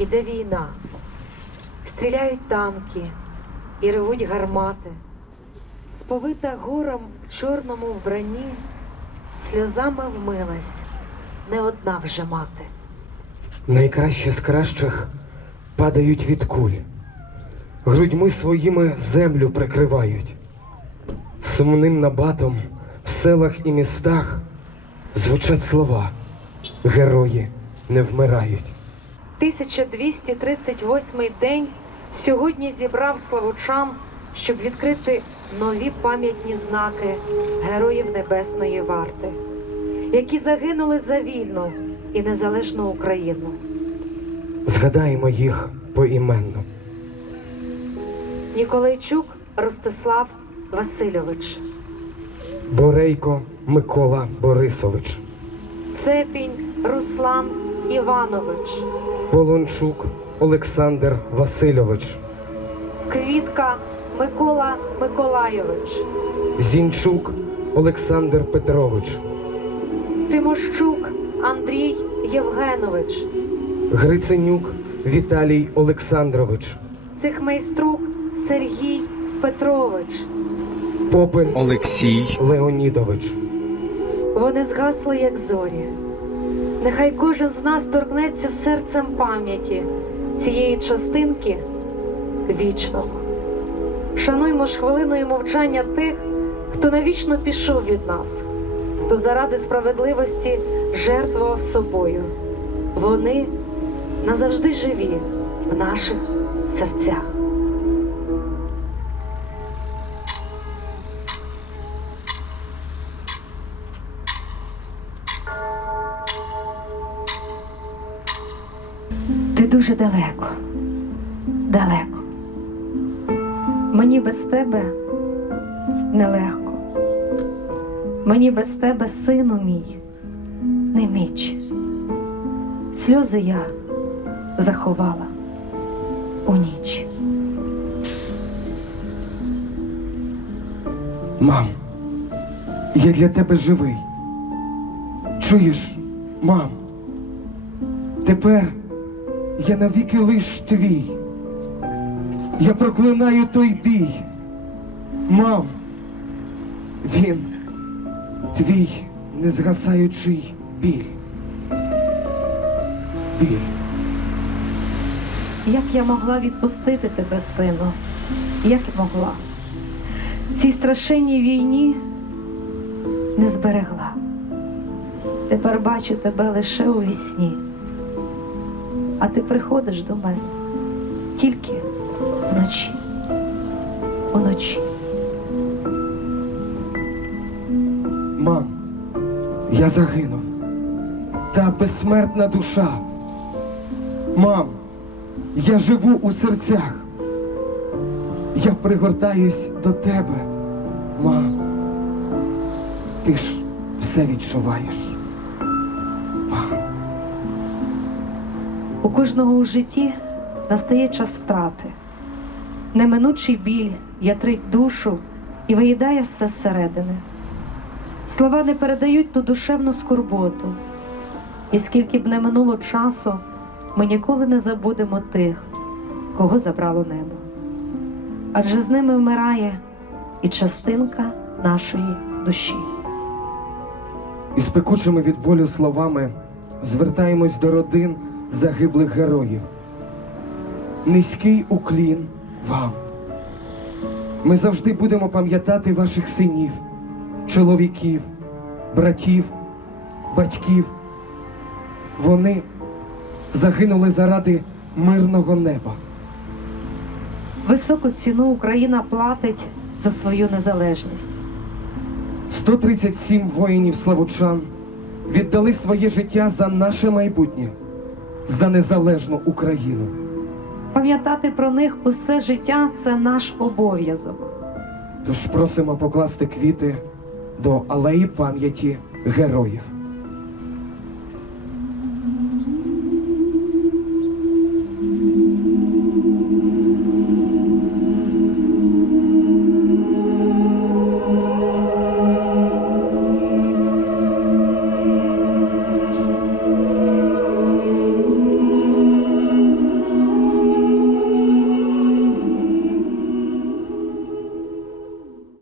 іде війна. Стріляють танки і ревуть гармати. Сповита гором в чорному вбранні, сльозами вмилась не одна вже мати. Найкращі з кращих падають від куль, грудьми своїми землю прикривають. Сумним набатом в селах і містах звучать слова Герої не вмирають. 1238 день сьогодні зібрав славучан, щоб відкрити нові пам'ятні знаки героїв Небесної варти, які загинули за вільну і незалежну Україну. Згадаємо їх поіменно. Ніколайчук Ростислав Васильович, Борейко Микола Борисович, Цепінь Руслан Іванович, Полончук Олександр Васильович, Квітка Микола Миколайович, Зінчук Олександр Петрович, Тимощук Андрій Євгенович. Гриценюк Віталій Олександрович, Цихмайструк Сергій Петрович. Попель Олексій, Леонідович. Вони згасли, як зорі. Нехай кожен з нас торкнеться серцем пам'яті цієї частинки вічного. Шануймо ж хвилиною мовчання тих, хто навічно пішов від нас, хто заради справедливості жертвував собою. Вони назавжди живі в наших серцях. Дуже далеко, далеко. Мені без тебе нелегко. Мені без тебе, сину мій, не міч. Сльози я заховала у ніч. Мам, я для тебе живий. Чуєш, мам? Тепер я навіки лиш твій. Я проклинаю той бій. Мам, він твій незгасаючий біль. Біль. Як я могла відпустити тебе, сину? Як могла? В цій страшенній війні не зберегла. Тепер бачу тебе лише у вісні. А ти приходиш до мене тільки вночі. Уночі. Мам, я загинув. Та безсмертна душа. Мам, я живу у серцях. Я пригортаюсь до тебе, мам. Ти ж все відчуваєш. У кожного у житті настає час втрати. Неминучий біль ятрить душу і виїдає все зсередини. Слова не передають ту душевну скорботу. І скільки б не минуло часу, ми ніколи не забудемо тих, кого забрало небо. Адже з ними вмирає і частинка нашої душі. Із пекучими від болю словами звертаємось до родин загиблих героїв. Низький уклін вам. Ми завжди будемо пам'ятати ваших синів, чоловіків, братів, батьків. Вони загинули заради мирного неба. Високу ціну Україна платить за свою незалежність. 137 воїнів славучан віддали своє життя за наше майбутнє, за незалежну Україну. Пам'ятати про них усе життя це наш обов'язок. Тож просимо покласти квіти до алеї пам'яті героїв.